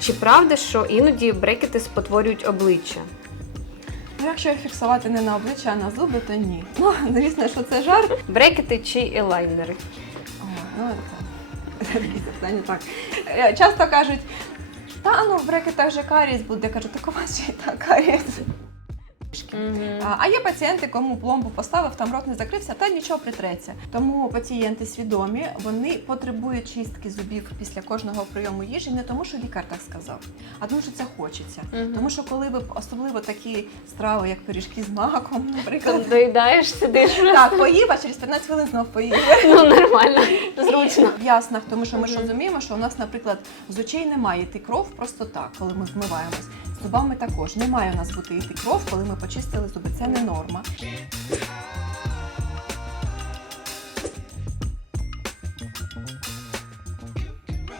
Чи правда, що іноді брекети спотворюють обличчя? Ну, якщо фіксувати не на обличчя, а на зуби, то ні. Ну, звісно, що це жарт. Брекети чи елайнери? О, ну, це такі запитання так. Е, Часто кажуть, та ну в брекетах же карієс буде. Я кажу, так у вас ще й так карієс. А, А є пацієнти, кому пломбу поставив, там рот не закрився, та нічого притреться. Тому пацієнти свідомі, вони потребують чистки зубів після кожного прийому їжі, не тому, що лікар так сказав, а тому, що це хочеться. Мгм. Тому що коли ви особливо такі страви, як пиріжки з маком, наприклад, Доїдаєш, сидиш. так, поїв, а через 15 хвилин знов поїв. Ну нормально, зручно. В яснах, тому що ми ж розуміємо, що у нас, наприклад, з очей не має йти кров просто так, коли ми вмиваємось. Зубами також не має у нас бути йти кров, коли ми почистили зуби. Це не норма.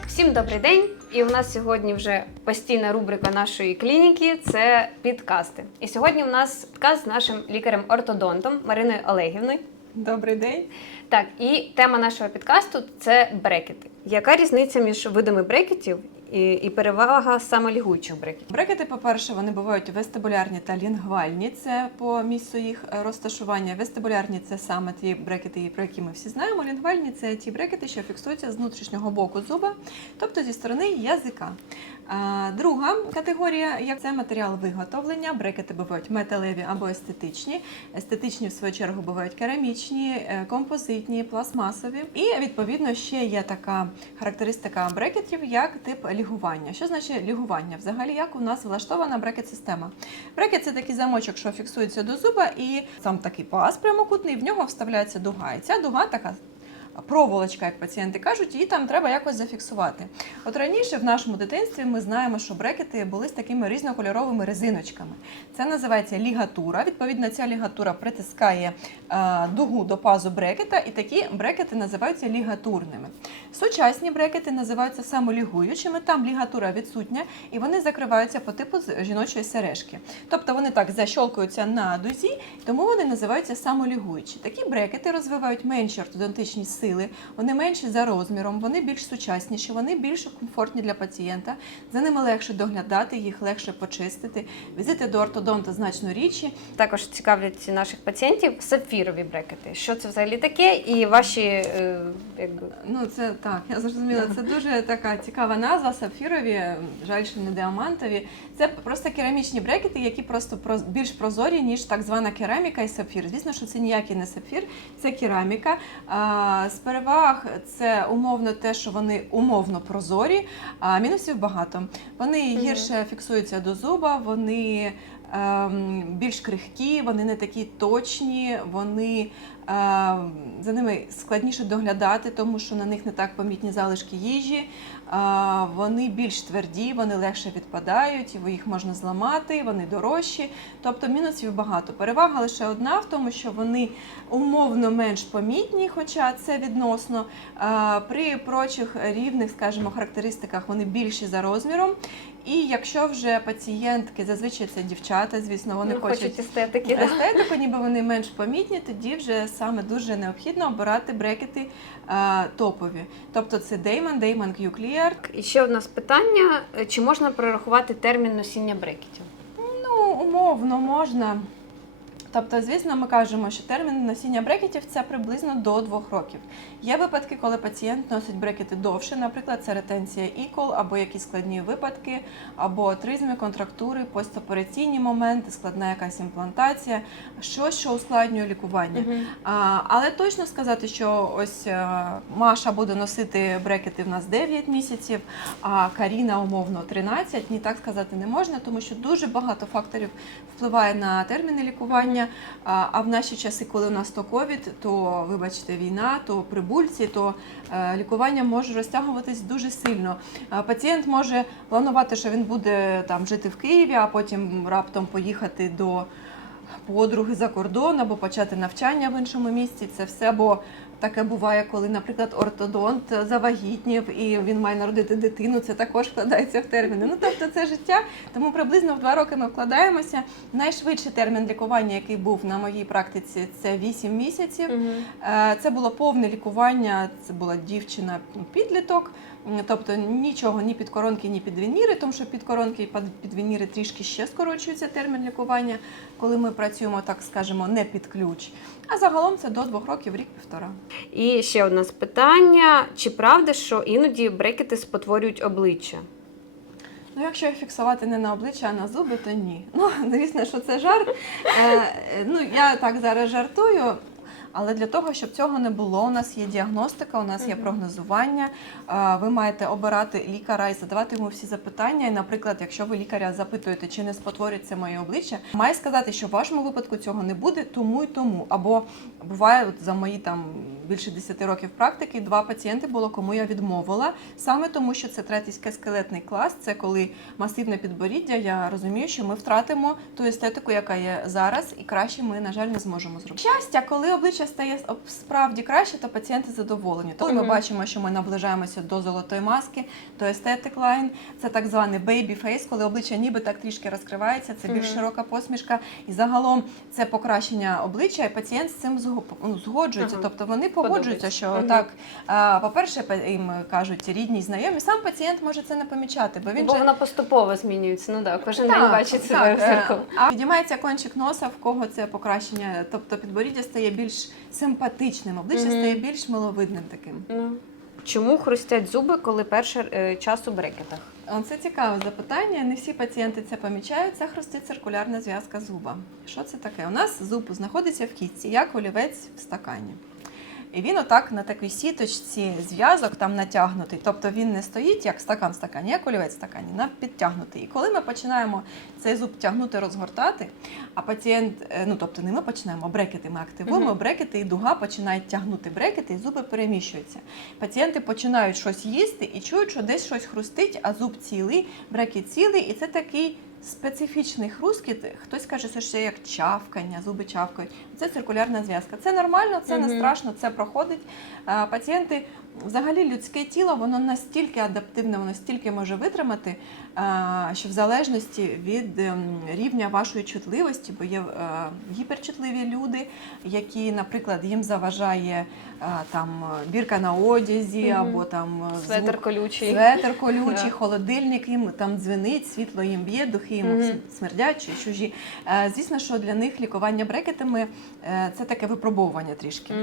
Всім добрий день! І у нас сьогодні вже постійна рубрика нашої клініки це підкасти. І сьогодні у нас підкаст з нашим лікарем-ортодонтом Мариною Олегівною. Добрий день. Так, і тема нашого підкасту це брекети. Яка різниця між видами брекетів і, і перевага самолігуючих брекетів? Брекети, по-перше, вони бувають вестибулярні та лінгвальні. Це по місцю їх розташування. Вестибулярні це саме ті брекети, про які ми всі знаємо. Лінгвальні це ті брекети, що фіксуються з внутрішнього боку зуба, тобто зі сторони язика. Друга категорія як це матеріал виготовлення. Брекети бувають металеві або естетичні. Естетичні, в свою чергу, бувають керамічні, е, композитні, пластмасові. І відповідно ще є така характеристика брекетів, як тип лігування. Що значить лігування? Взагалі, як у нас влаштована брекет-система? Брекет це такий замочок, що фіксується до зуба, і сам такий паз прямокутний, в нього вставляється дуга. І ця дуга така. Проволочка, як пацієнти кажуть, її там треба якось зафіксувати. От раніше в нашому дитинстві ми знаємо, що брекети були з такими різнокольоровими резиночками. Це називається лігатура. Відповідно, ця лігатура притискає е, дугу до пазу брекета, і такі брекети називаються лігатурними. Сучасні брекети називаються самолігуючими. Там лігатура відсутня, і вони закриваються по типу жіночої сережки. Тобто вони так защолкуються на дузі, тому вони називаються самолігуючі. Такі брекети розвивають менші ортодонтичні сили, вони менші за розміром, вони більш сучасніші, вони більш комфортні для пацієнта. За ними легше доглядати, їх легше почистити. Візити до ортодонта значно рідші. Також цікавлять наших пацієнтів сапфірові брекети. Що це взагалі таке? І ваші е, якби Ну, це так, я зрозуміла. Це дуже така цікава назва. Сапфірові, жаль, що не діамантові. Це просто керамічні брекети, які просто більш прозорі, ніж так звана кераміка і сапфір. Звісно, що це ніякий не сапфір, це кераміка. З переваг це умовно те, що вони умовно прозорі, а мінусів багато. Вони гірше фіксуються до зуба, вони. Ем, Більш крихкі, вони не такі точні, вони е, за ними складніше доглядати, тому що на них не так помітні залишки їжі. Вони більш тверді, вони легше відпадають, їх можна зламати, вони дорожчі. Тобто мінусів багато. Перевага лише одна в тому, що вони умовно менш помітні, хоча це відносно. При прочих рівних, скажімо, характеристиках вони більші за розміром. І якщо вже пацієнтки, зазвичай це дівчата, звісно, вони ну, хочуть хочуть естетики. да? естетику, ніби вони менш помітні, тоді вже саме дуже необхідно обирати брекети а, топові. Тобто це Дейман, Дейман Q Clear. І ще нас питання: чи можна прорахувати термін носіння брекетів? Ну, умовно можна. Тобто, звісно, ми кажемо, що термін носіння брекетів це приблизно до двох років. Є випадки, коли пацієнт носить брекети довше, наприклад, це ретенція ікол, або якісь складні випадки, або тризми, контрактури, постопераційні моменти, складна якась імплантація, щось, що ускладнює лікування. А, але точно сказати, що ось е, Маша буде носити брекети в нас 9 місяців, а Каріна умовно 13, ні так сказати не можна, тому що дуже багато факторів впливає на терміни лікування. А, а в наші часи, коли у нас то ковід, то вибачте, війна, то прибульці, то е, лікування може розтягуватись дуже сильно. Пацієнт може планувати, що він буде там жити в Києві, а потім раптом поїхати до подруги за кордон або почати навчання в іншому місці. Це все або таке буває, коли, наприклад, ортодонт завагітнів і він має народити дитину. Це також вкладається в терміни. Ну тобто це життя. Тому приблизно в два роки ми вкладаємося. Найшвидший термін лікування, який був на моїй практиці, це 8 місяців. Е, Це було повне лікування. Це була дівчина підліток. Тобто нічого ні під коронки, ні під вініри, тому що під коронки і під- під вініри трішки ще скорочується термін лікування, коли ми працюємо, так скажемо, не під ключ. А загалом це до двох років, рік-півтора. І ще одне з питання: чи правда, що іноді брекети спотворюють обличчя? Ну, якщо їх фіксувати не на обличчя, а на зуби, то ні. Ну, звісно, що це жарт. Е, е, ну, я так зараз жартую. Але для того, щоб цього не було, у нас є діагностика, у нас є прогнозування. Ви маєте обирати лікаря і задавати йому всі запитання. І, наприклад, якщо ви лікаря запитуєте, чи не спотвориться моє обличчя, має сказати, що в вашому випадку цього не буде, тому і тому. Або буває, от за мої там більше 10 років практики, два пацієнти було, кому я відмовила, саме тому, що це третій скелетний клас, це коли масивне підборіддя. Я розумію, що ми втратимо ту естетику, яка є зараз, і краще ми, на жаль, не зможемо зробити. Щастя, коли обличчя стає справді краще, то пацієнти задоволені. Коли ми бачимо, що ми наближаємося до золотої маски, то естетик лайн, це так званий baby face, коли обличчя ніби так трішки розкривається, це більш широка посмішка, і загалом це покращення обличчя, і пацієнт з цим ну, згоджується. Тобто вони погоджуються, що так, по-перше, па- їм кажуть рідні, знайомі, сам пацієнт може це не помічати, бо він Бо же вона поступово змінюється. Ну так, кожен день бачить себе в зеркало. А підіймається кончик носа, в кого це покращення, тобто підборіддя стає більш симпатичним, обличчя Мгм. стає більш миловидним таким. Ну. Чому хрустять зуби, коли перший е, час у брекетах? Це цікаве запитання. Не всі пацієнти це помічають. Це хрустить циркулярна зв'язка зуба. Що це таке? У нас зуб знаходиться в кістці, як олівець в стакані. І він отак на такій сіточці зв'язок там натягнутий. Тобто він не стоїть як стакан в стакані, як олівець в стакані, на підтягнутий. І коли ми починаємо цей зуб тягнути, розгортати, а пацієнт, е, ну тобто не ми починаємо, а брекети ми активуємо, Мгм. брекети і дуга починають тягнути брекети, і зуби переміщуються. Пацієнти починають щось їсти і чують, що десь щось хрустить, а зуб цілий, брекет цілий, і це такий. Специфічний хрускіт, хтось каже, що це як чавкання, зуби чавкають. Це циркулярна зв'язка. Це нормально, це не страшно, це проходить. А, Пацієнти, взагалі, людське тіло, воно настільки адаптивне, воно стільки може витримати, що в залежності від ем, рівня вашої чутливості, бо є е, гіперчутливі люди, які, наприклад, їм заважає е, там бірка на одязі або там е, звук Светер колючий. Светер колючий, холодильник їм там дзвенить, світло їм б'є, духи їм смердять чи чужі. Звісно, що для них лікування брекетами це таке випробовування трішки.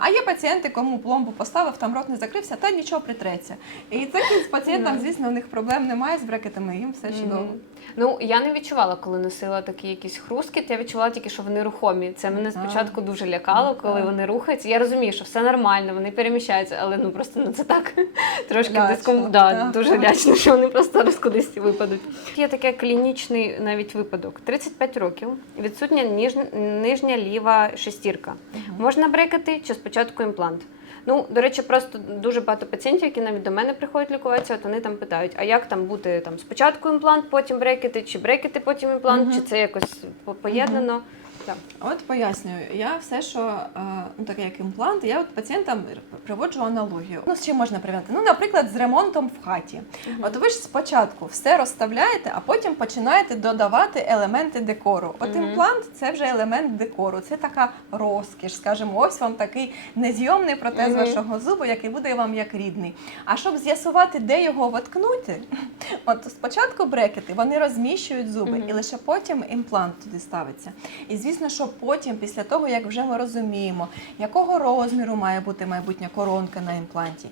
А- є пацієнти, кому пломбу поставив, там рот не закрився, та нічого притреться. І таким з пацієнтам, звісно, у них проблем немає з брекетами, їм все чудово. Ну, я не відчувала, коли носила такий якийсь хрускіт. Я відчувала тільки, що вони рухомі. Це мене спочатку дуже лякало, Ну, коли вони рухаються. Я розумію, що все нормально, вони переміщаються, але ну просто ну це так трошки диском... да, дуже лячно, що вони просто зараз кудись випадуть. Є таке клінічний навіть випадок: 35 років, відсутня ніж... нижня ліва шестірка. Можна брекати чи спочатку імплант? Ну, до речі, просто дуже багато пацієнтів, які навіть до мене приходять лікуватися, от вони там питають, а як там бути там спочатку імплант, потім брекети, чи брекети, потім імплант, угу. чи це якось поєднано. поєднано? Так. От пояснюю, я все, що е, ну таке як імплант, я от пацієнтам приводжу аналогію. Ну з чим можна прив'язати? Ну, наприклад, з ремонтом в хаті. От ви ж спочатку все розставляєте, а потім починаєте додавати елементи декору. От Мгм. імплант це вже елемент декору, це така розкіш. Скажімо, ось вам такий незйомний протез Мгм. вашого зубу, який буде вам як рідний. А щоб з'ясувати, де його воткнути, от спочатку брекети вони розміщують зуби, Мгм. і лише потім імплант туди ставиться. І звісно, що потім, після того, як вже ми розуміємо, якого розміру має бути майбутня коронка на імпланті,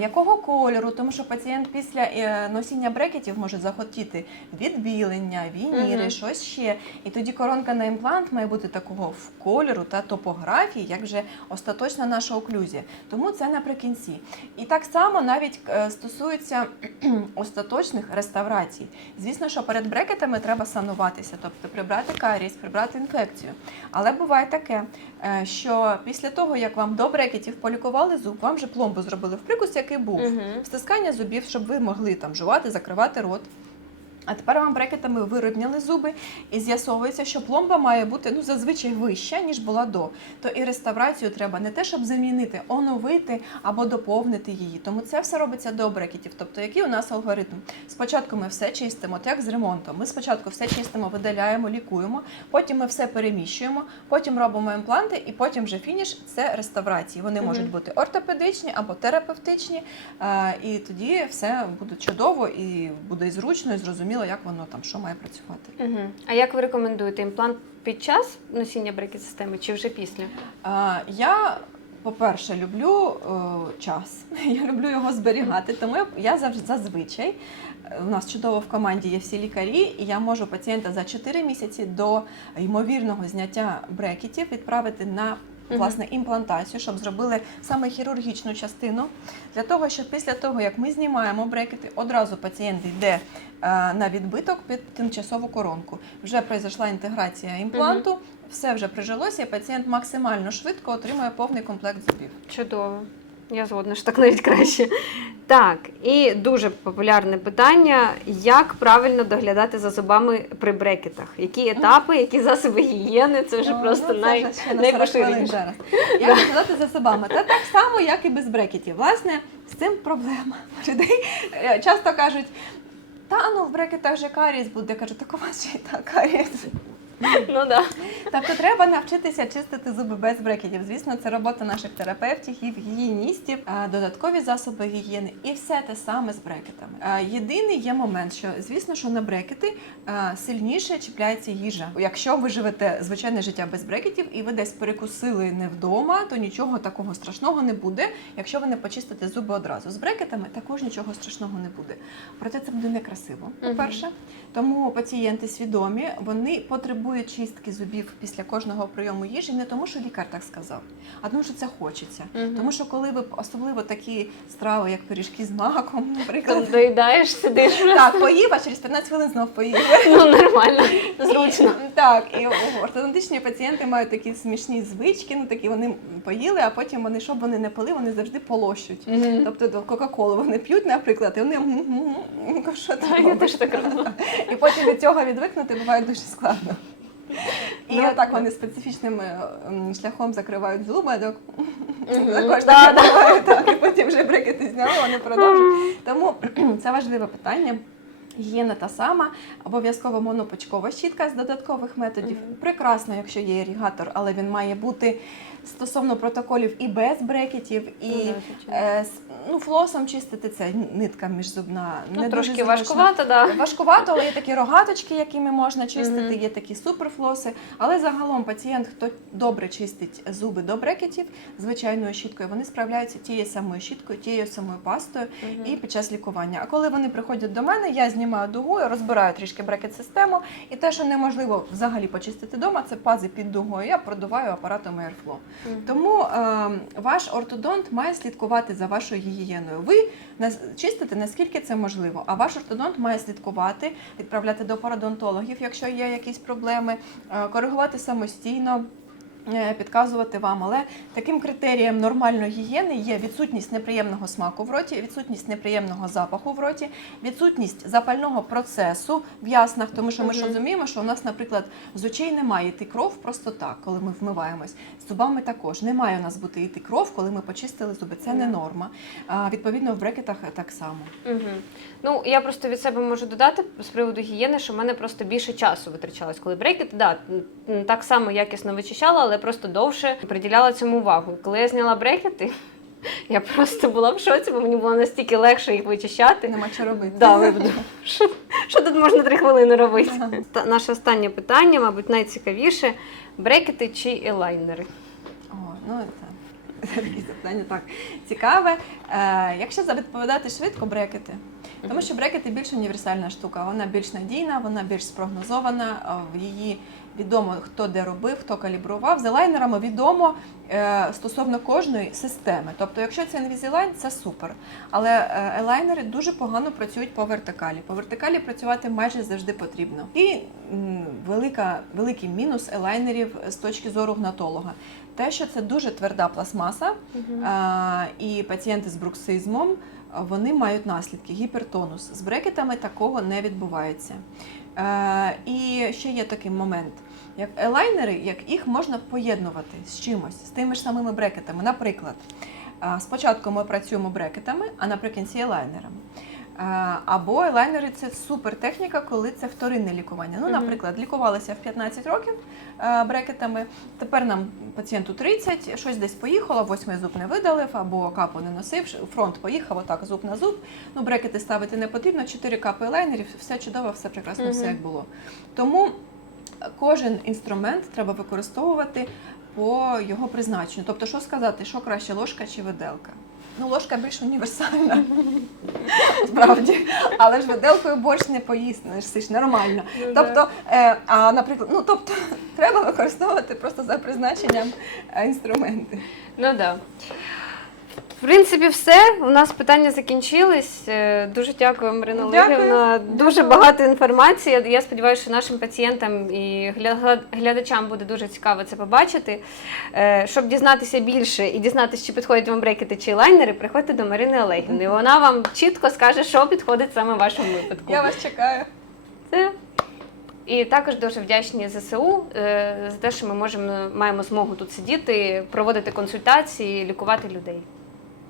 якого кольору, тому що пацієнт після е, носіння брекетів може захотіти відбілення, вініри, Мгм. щось ще. І тоді коронка на імплант має бути такого в кольору та топографії, як вже остаточна наша оклюзія. Тому це наприкінці. І так само навіть е, стосується остаточних реставрацій. Звісно, що перед брекетами треба сануватися, тобто прибрати каріс, прибрати інфекцію. Але буває таке, е, що після того, як вам до брекетів полікували зуб, вам же пломбу зробили в прикус, який був. Мгм. Стискання зубів, щоб ви могли там жувати, закривати рот. А тепер вам брекетами вирівняли зуби, і з'ясовується, що пломба має бути ну зазвичай вища, ніж була до. То і реставрацію треба не те, щоб замінити, оновити або доповнити її. Тому це все робиться до брекетів. Тобто, який у нас алгоритм? Спочатку ми все чистимо, от як з ремонтом. Ми спочатку все чистимо, видаляємо, лікуємо, потім ми все переміщуємо, потім робимо імпланти, і потім вже фініш це реставрації. Вони Мгм. можуть бути ортопедичні або терапевтичні. Е, І тоді все буде чудово і буде і зручно, і зрозуміло, як воно там що має працювати. Угу. А як ви рекомендуєте імплант під час носіння брекет-системи чи вже після? Е, Я, по-перше, люблю е, час. Я люблю його зберігати, тому я- завжди зазвичай. У нас чудово в команді є всі лікарі, і я можу пацієнта за 4 місяці до ймовірного зняття брекетів відправити на. Власне імплантацію, щоб зробили саме хірургічну частину. Для того, щоб після того, як ми знімаємо брекети, одразу пацієнт йде е, на відбиток під тимчасову коронку. Вже пройшла інтеграція імпланту, все вже прижилося, і пацієнт максимально швидко отримує повний комплект зубів. Чудово. Я згодна, що так навіть краще. Так, і дуже популярне питання: як правильно доглядати за зубами при брекетах? Які етапи, які засоби гігієни? Це вже О, просто ну, най... вже ще на 40 хвилин найпоширеніше. Як доглядати за собами? Та так само, як і без брекетів. Власне, з цим проблема. Людей е, часто кажуть. Та ну в брекетах же карієс буде. Я кажу, так у вас ще й так карієс. Ну да. Тобто треба навчитися чистити зуби без брекетів. Звісно, це робота наших терапевтів і гігієністів, додаткові засоби гігієни і все те саме з брекетами. Єдиний є момент, що звісно, що на брекети сильніше чіпляється їжа. Якщо ви живете звичайне життя без брекетів і ви десь перекусили не вдома, то нічого такого страшного не буде, якщо ви не почистите зуби одразу. З брекетами також нічого страшного не буде. Проте це буде некрасиво. По-перше, тому пацієнти свідомі, вони потребують чистки зубів після кожного прийому їжі не тому, що лікар так сказав, а тому, що це хочеться. Мгм. Тому що коли ви особливо такі страви, як пиріжки з маком, наприклад, доїдаєш, сидиш. так поїв, а через 15 хвилин знов поїв. Ну нормально, зручно. І, так, і ортодонтичні пацієнти мають такі смішні звички, ну такі вони поїли, а потім вони, щоб вони не пили, вони завжди полощуть. Мгм. Тобто до Кока-Колу вони п'ють, наприклад, і вони що ти Я теж так роблю. І потім від цього відвикнути буває дуже складно. І Ну, отак вони специфічним е, м, шляхом закривають зуби, так також Да, таке да. буває, так, і потім вже брекети зняли, вони продовжують. Тому це важливе питання. Гігієна та сама, обов'язково монопочкова щітка з додаткових методів. Прекрасно, якщо є ірігатор, але він має бути стосовно протоколів і без брекетів, і Ну, е, ну, флосом чистити це нитка міжзубна. Ну, не трошки дуже важкувато, да. Важкувато, але є такі рогаточки, якими можна чистити, Мгм. є такі суперфлоси. Але загалом пацієнт, хто добре чистить зуби до брекетів звичайною щіткою, вони справляються тією самою щіткою, тією самою пастою і під час лікування. А коли вони приходять до мене, я знімаю дугу, я розбираю трішки брекет-систему, і те, що неможливо взагалі почистити вдома, це пази під дугою. Я продуваю апаратом Airflow. Тому е, ваш ортодонт має слідкувати за вашою гігієною. Ви чистите наскільки це можливо, а ваш ортодонт має слідкувати, відправляти до парадонтологів, якщо є якісь проблеми, е, коригувати самостійно. Е, Підказувати вам, але таким критерієм нормальної гігієни є відсутність неприємного смаку в роті, відсутність неприємного запаху в роті, відсутність запального процесу в яснах, тому що ми ж розуміємо, що у нас, наприклад, з очей не має йти кров просто так, коли ми вмиваємось. З зубами також не має у нас бути йти кров, коли ми почистили зуби. Це не норма. А, відповідно, в брекетах так само. Угу. Ну, я просто від себе можу додати з приводу гігієни, що в мене просто більше часу витрачалось, коли брекет, да, так само якісно вичищала, але просто довше приділяла цьому увагу. Коли я зняла брекети, я просто була в шоці, бо мені було настільки легше їх вичищати. Нема що робити. Да, що, що тут можна три хвилини робити? Ага. Та, наше останнє питання, мабуть, найцікавіше: брекети чи елайнери? О, ну це таке запитання так цікаве. Е, якщо відповідати швидко, брекети. Тому що брекети більш універсальна штука, вона більш надійна, вона більш спрогнозована, в її відомо, хто де робив, хто калібрував. З елайнерами відомо е, стосовно кожної системи. Тобто, якщо це Invisalign, це супер. Але е, елайнери дуже погано працюють по вертикалі. По вертикалі працювати майже завжди потрібно. І велика, великий мінус елайнерів з точки зору гнатолога. Те, що це дуже тверда пластмаса, Мгм. а, і пацієнти з бруксизмом вони мають наслідки, гіпертонус. З брекетами такого не відбувається. Е, і ще є такий момент. Як елайнери, як їх можна поєднувати з чимось, з тими ж самими брекетами. Наприклад, спочатку ми працюємо брекетами, а наприкінці елайнерами. Е, Або елайнери це супер техніка, коли це вторинне лікування. Ну, наприклад, лікувалися в 15 років е, брекетами. Тепер нам пацієнту 30, щось десь поїхало, восьмий зуб не видалив, або капу не носив, фронт поїхав, отак зуб на зуб. Ну, брекети ставити не потрібно, 4 капи елайнерів, все чудово, все прекрасно, все як було. Тому кожен інструмент треба використовувати по його призначенню. Тобто, що сказати, що краще ложка чи виделка? Ну, ложка більш універсальна, справді. Але ж виделкою борщ не поїсти, ж нормально. Ну. Тобто, е, а, наприклад, ну тобто треба використовувати просто за призначенням е, інструменти. Ну да. В принципі, все. У нас питання закінчились. Е, Дуже дякую, Марина Дякую. Олегівна. Дуже багато інформації. Я сподіваюся, що нашим пацієнтам і гля- глядачам буде дуже цікаво це побачити. Е, Щоб дізнатися більше і дізнатися, чи підходять вам брекети чи лайнери, приходьте до Марини Олегівни. Вона вам чітко скаже, що підходить саме вашому випадку. Я вас чекаю. Це. І також дуже вдячні ЗСУ е, за те, що ми можемо маємо змогу тут сидіти, проводити консультації, лікувати людей.